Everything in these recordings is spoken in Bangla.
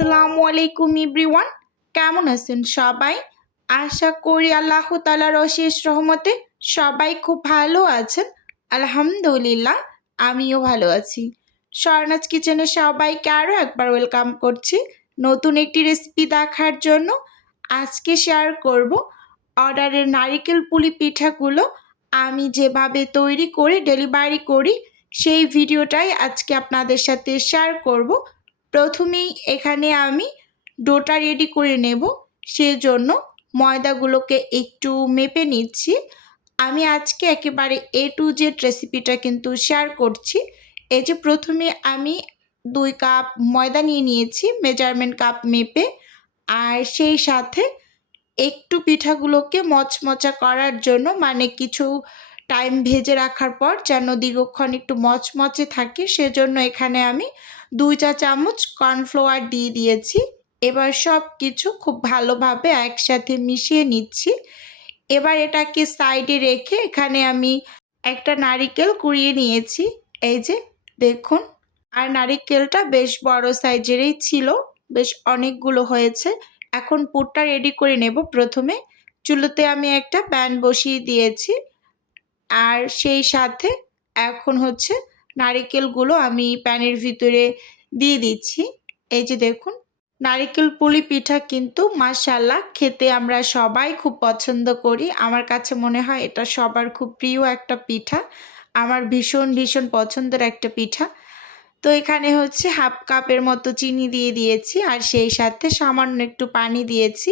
আসসালামু আলাইকুম ইব্রিওয়ান কেমন আছেন সবাই? আশা করি আল্লাহ তালার অশেষ রহমতে সবাই খুব ভালো আছেন। আলহামদুলিল্লাহ, আমিও ভালো আছি। স্বর্ণাজ কিচেনে সবাইকে আরও একবার ওয়েলকাম করছি নতুন একটি রেসিপি দেখার জন্য। আজকে শেয়ার করব অর্ডারের নারিকেল পুলি পিঠাগুলো। আমি যেভাবে তৈরি করে, ডেলিভারি করি, সেই ভিডিওটাই আজকে আপনাদের সাথে শেয়ার করব। প্রথমেই এখানে আমি ডোটা রেডি করে নেব, সেজন্য ময়দাগুলোকে একটু মেপে নিচ্ছি। আমি আজকে একেবারে এ টু জেড রেসিপিটা কিন্তু শেয়ার করছি। এই যে প্রথমে আমি দুই কাপ ময়দা নিয়ে নিয়েছি মেজারমেন্ট কাপ মেপে, আর সেই সাথে একটু পিঠাগুলোকে মচমচা করার জন্য মানে কিছু টাইম ভেজে রাখার পর যেন দীর্ঘক্ষণ একটু মচমচে থাকে, সেজন্য এখানে আমি দুই চা চামচ কর্নফ্লাওয়ার দিয়ে দিয়েছি। এবার সব কিছু খুব ভালোভাবে একসাথে মিশিয়ে নিচ্ছি। এবার এটাকে সাইডে রেখে এখানে আমি একটা নারিকেল কুড়িয়ে নিয়েছি। এই যে, দেখুন। আর নারিকেলটা বেশ বড় সাইজেরই ছিল, বেশ অনেকগুলো হয়েছে। এখন পুরটা রেডি করে নেব প্রথমে। চুলোতে আমি একটা প্যান বসিয়ে দিয়েছি। আর সেই সাথে এখন হচ্ছে নারিকেলগুলো আমি প্যানের ভিতরে দিয়ে দিচ্ছি। এই যে দেখুন, নারিকেল পুলি পিঠা কিন্তু মাসাল্লাহ খেতে আমরা সবাই খুব পছন্দ করি। আমার কাছে মনে হয় এটা সবার খুব প্রিয় একটা পিঠা। আমার ভীষণ ভীষণ পছন্দের একটা পিঠা। তো এখানে হচ্ছে হাফ কাপের মতো চিনি দিয়ে দিয়েছি আর সেই সাথে সামান্য একটু পানি দিয়েছি।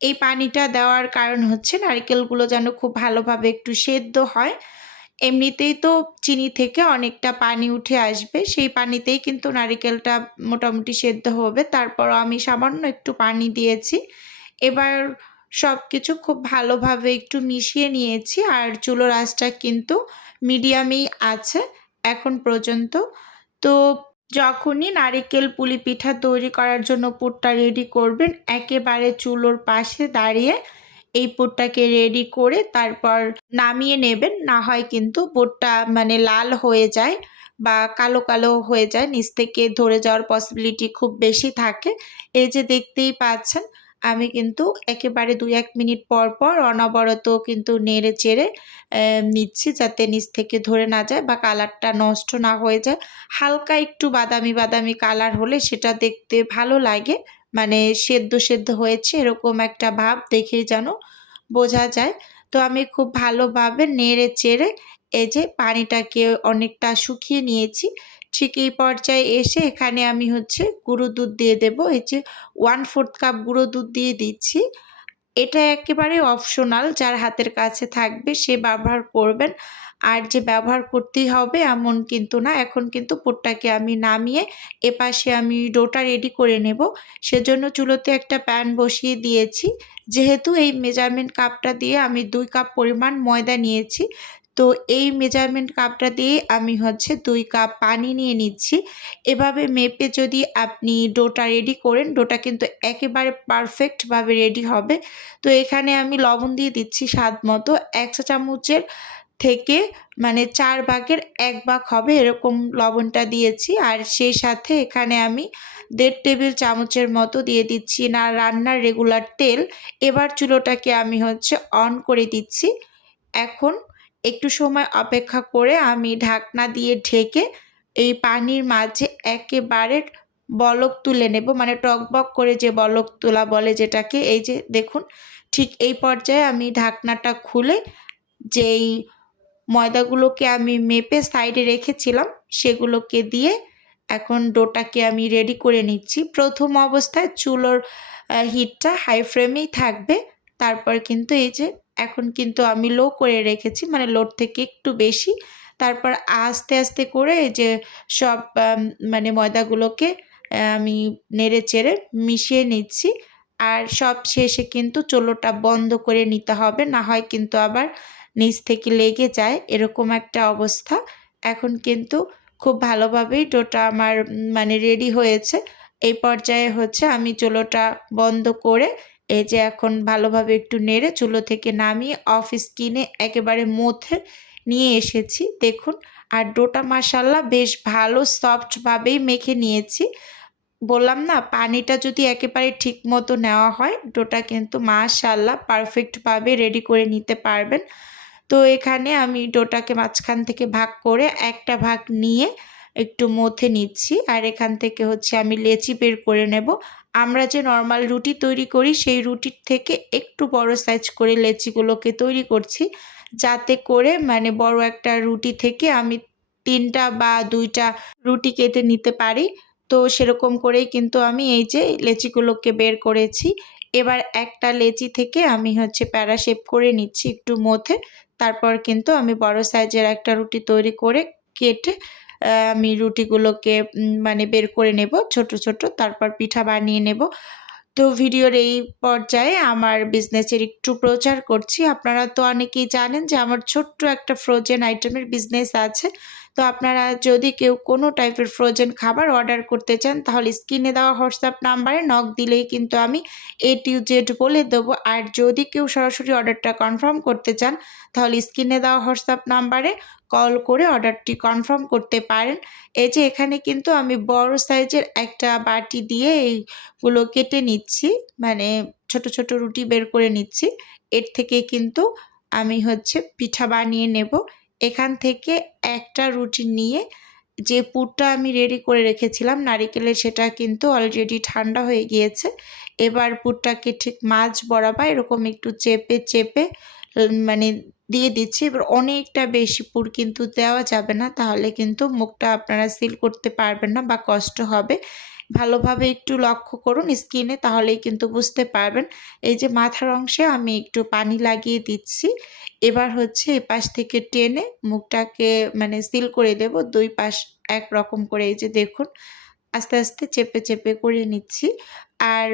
এই পানিটা দেওয়ার কারণ হচ্ছে নারকেলগুলো যেন খুব ভালোভাবে একটু সেদ্ধ হয়। এমনিতেই তো চিনি থেকে অনেকটা পানি উঠে আসবে। সেই পানিতেই কিন্তু নারিকেলটা মোটামুটি সেদ্ধ হবে। তারপর আমি সামান্য একটু পানি দিয়েছি। এবার সব কিছু খুব ভালোভাবে একটু মিশিয়ে নিয়েছি আর চুলোর আঁচটা কিন্তু মিডিয়ামেই আছে এখন পর্যন্ত। তো যখনই নারিকেল পুলি পিঠা তৈরি করার জন্য পুটটা রেডি করবেন, একেবারে চুলোর পাশে দাঁড়িয়ে এই পুটটাকে রেডি করে তারপর নামিয়ে নেবেন। না হয় কিন্তু পুরটা মানে লাল হয়ে যায় বা কালো কালো হয়ে যায়, নিচ থেকে ধরে যাওয়ার পসিবিলিটি খুব বেশি থাকে। এই যে দেখতেই পাচ্ছেন আমি কিন্তু একেবারে দুই, এক মিনিট পর পর অনবরত কিন্তু নেড়ে চেড়ে নিচ্ছি যাতে নিচ থেকে ধরে না যায় বা কালারটা নষ্ট না হয়ে যায়। হালকা একটু বাদামি বাদামি কালার হলে সেটা দেখতে ভালো লাগে। মানে সেদ্ধ সেদ্ধ হয়েছে এরকম একটা ভাব দেখেই যেন বোঝা যায়। তো আমি খুব ভালোভাবে নেড়ে চেড়ে এই যে পানিটাকে অনেকটা শুকিয়ে নিয়েছি। ঠিক এই পর্যায়ে এসে এখানে আমি হচ্ছে গুঁড়ো দুধ দিয়ে দেব। এই যে ওয়ান ফোর্থ কাপ গুঁড়ো দুধ দিয়ে দিচ্ছি। এটা একেবারে অপশনাল যার হাতের কাছে থাকবে সে ব্যবহার করবেন। আর যে ব্যবহার করতেই হবে এমন কিন্তু না, এখন কিন্তু পুরটাকে আমি নামিয়ে এপাশে আমি ডোটা রেডি করে নেব। সেজন্য চুলোতে একটা প্যান বসিয়ে দিয়েছি। যেহেতু এই মেজারমেন্ট কাপটা দিয়ে আমি দুই কাপ পরিমাণ ময়দা নিয়েছি তো এই মেজারমেন্ট কাপটা দিয়ে আমি হচ্ছে দুই কাপ পানি নিয়ে নিচ্ছি। এভাবে মেপে যদি আপনি ডোটা রেডি করেন, ডোটা কিন্তু একেবারে পারফেক্টভাবে রেডি হবে। তো এখানে আমি লবণ দিয়ে দিচ্ছি স্বাদ মতো। এক চা চামচের থেকে মানে চার ভাগের এক ভাগ হবে এরকম লবণটা দিয়েছি। আর সেই সাথে এখানে আমি দেড় টেবিল চামচের মতো দিয়ে দিচ্ছি না রান্নার রেগুলার তেল। এবার চুলোটাকে আমি হচ্ছে অন করে দিচ্ছি। এখন একটু সময় অপেক্ষা করে আমি ঢাকনা দিয়ে ঢেকে এই পানির মাঝে একেবারে বলক তুলে নেব মানে টকবক করে যে বলক তোলা বলে যেটাকে, এই যে দেখুন, ঠিক এই পর্যায়ে আমি ঢাকনাটা খুলে যেই ময়দাগুলোকে আমি মেপে সাইডে রেখেছিলাম, সেগুলোকে দিয়ে এখন ডোটাকে আমি রেডি করে নিচ্ছি। প্রথম অবস্থায় চুলোর হিটটা হাই ফ্লেমেই থাকবে, তারপর কিন্তু এই যে এখন কিন্তু আমি লো করে রেখেছি মানে লোড থেকে একটু বেশি। তারপর আস্তে আস্তে করে যে সব মানে ময়দাগুলোকে আমি নেড়ে চেড়ে মিশিয়ে নিচ্ছি। আর সব শেষে কিন্তু চুলোটা বন্ধ করে নিতে হবে, না হয় কিন্তু আবার নিচ থেকে লেগে যায়, এরকম একটা অবস্থা। এখন কিন্তু খুব ভালোভাবেই ডোটা আমার মানে রেডি হয়েছে। এই পর্যায়ে হচ্ছে আমি চুলোটা বন্ধ করে এই যে এখন ভালোভাবে একটু নেড়ে চুলো থেকে নামিয়ে অফ স্কিনে একেবারে মধ্যে নিয়ে এসেছি। দেখুন, আর ডোটা মাসাল্লা বেশ ভালো সফটভাবেই মেখে নিয়েছি। বললাম না, পানিটা যদি একেবারে ঠিক মতো নেওয়া হয়, ডোটা কিন্তু মাশাল্লাহ পারফেক্টভাবে রেডি করে নিতে পারবেন। তো এখানে আমি ডোটাকে মাঝখান থেকে ভাগ করে একটা ভাগ নিয়ে একটু মথে নিচ্ছি। আর এখান থেকে হচ্ছে আমি লেচি বের করে নেব। আমরা যে নর্মাল রুটি তৈরি করি, সেই রুটির থেকে একটু বড় সাইজ করে লেচিগুলোকে তৈরি করছি। যাতে করে মানে বড় একটা রুটি থেকে আমি তিনটা বা দুইটা রুটি কেটে নিতে পারি। তো সেরকম করেই কিন্তু আমি এই যে লেচিগুলোকে বের করেছি। এবার একটা লেচি থেকে আমি হচ্ছে প্যারা শেপ করে নিচ্ছি একটু মধ্যে। তারপর কিন্তু আমি বড় সাইজের একটা রুটি তৈরি করে কেটে আমি রুটিগুলোকে মানে বের করে নেব, ছোট ছোট, তারপর পিঠা বানিয়ে নেব। তো ভিডিওর এই পর্যায়ে আমার বিজনেসের একটু প্রচার করছি। আপনারা তো অনেকেই জানেন যে আমার ছোট্ট একটা ফ্রোজেন আইটেমের বিজনেস আছে। তো আপনারা যদি কেউ কোনো টাইপের ফ্রোজেন খাবার অর্ডার করতে চান, তাহলে স্ক্রিনে দেওয়া হোয়াটসঅ্যাপ নাম্বারে নক দিলেই কিন্তু আমি এ টিউ জেড বলে দেবো। আর যদি কেউ সরাসরি অর্ডারটা কনফার্ম করতে চান, তাহলে স্ক্রিনে দেওয়া হোয়াটসঅ্যাপ নাম্বারে কল করে অর্ডারটি কনফার্ম করতে পারেন। এই যে এখানে কিন্তু আমি বড় সাইজের একটা বাটি দিয়ে এইগুলো কেটে নিচ্ছি মানে ছোট ছোট রুটি বের করে নিচ্ছি। এর থেকে কিন্তু আমি হচ্ছে পিঠা বানিয়ে নেব। এখান থেকে একটা রুটি নিয়ে যে পুরটা আমি রেডি করে রেখেছিলাম নারিকেলের সেটা কিন্তু অলরেডি ঠান্ডা হয়ে গিয়েছে। এবার পুরটাকে ঠিক মাছ বরাবর এরকম একটু চেপে চেপে মানে দিয়ে দিচ্ছি। এবার অনেকটা বেশি পুর কিন্তু দেওয়া যাবে না, তাহলে কিন্তু মুখটা আপনারা সিল করতে পারবেন না বা কষ্ট হবে। ভালোভাবে একটু লক্ষ্য করুন স্কিনে, তাহলেই কিন্তু বুঝতে পারবেন। এই যে মাথার অংশে আমি একটু পানি লাগিয়ে দিচ্ছি। এবার হচ্ছে এ পাশ থেকে টেনে মুখটাকে মানে সিল করে দেব। দুই পাশ এক রকম করে এই যে দেখুন, আস্তে আস্তে চেপে চেপে করে নিচ্ছি। আর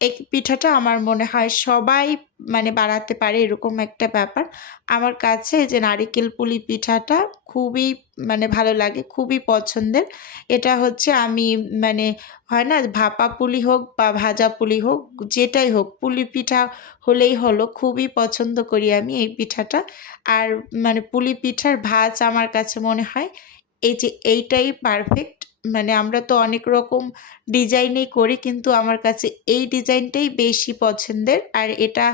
এই পিঠাটা আমার মনে হয় সবাই মানে বাড়াতে পারে এরকম একটা ব্যাপার। আমার কাছে যে নারিকেল পুলি পিঠাটা খুবই মানে ভালো লাগে, খুবই পছন্দের। এটা হচ্ছে আমি মানে হয় না, ভাপা পুলি হোক বা ভাজা পুলি হোক, যেটাই হোক, পুলি পিঠা হলেই হলো, খুবই পছন্দ করি আমি এই পিঠাটা। আর মানে পুলি পিঠার ভাজ আমার কাছে মনে হয়, এই যে এইটাই পারফেক্ট মানে আমরা তো অনেক রকম ডিজাইনেই করি, কিন্তু আমার কাছে এই ডিজাইনটাই বেশি পছন্দের। আর এটা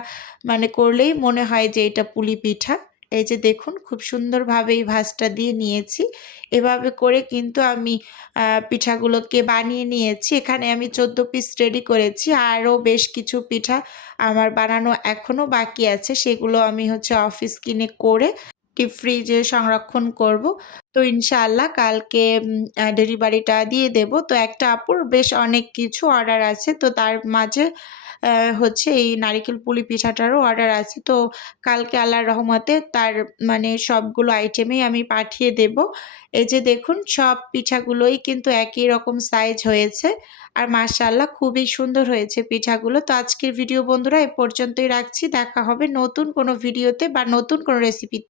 মানে করলেই মনে হয় যে এটা পুলি পিঠা। এই যে দেখুন খুব সুন্দরভাবে এই ভাজটা দিয়ে নিয়েছি। এভাবে করে কিন্তু আমি পিঠাগুলোকে বানিয়ে নিয়েছি। এখানে আমি চোদ্দ পিস রেডি করেছি। আরও বেশ কিছু পিঠা আমার বানানো এখনও বাকি আছে। সেগুলো আমি হচ্ছে অফিস কিনে করে ডিপ ফ্রিজে সংরক্ষণ করব। তো ইনশাআল্লাহ কালকে ডেলিভারিটা দিয়ে দেব। তো একটা আপুর বেশ অনেক কিছু অর্ডার আছে। তো তার মাঝে হচ্ছে এই নারিকেল পুলি পিঠাটারও অর্ডার আছে। তো কালকে আল্লাহর রহমতে তার মানে সবগুলো আইটেমেই আমি পাঠিয়ে দেব। এই যে দেখুন, সব পিঠাগুলোই কিন্তু একই রকম সাইজ হয়েছে। আর মাশাল্লাহ খুবই সুন্দর হয়েছে পিঠাগুলো। তো আজকের ভিডিও বন্ধুরা, এ পর্যন্তই রাখছি। দেখা হবে নতুন কোনো ভিডিওতে বা নতুন কোনো রেসিপি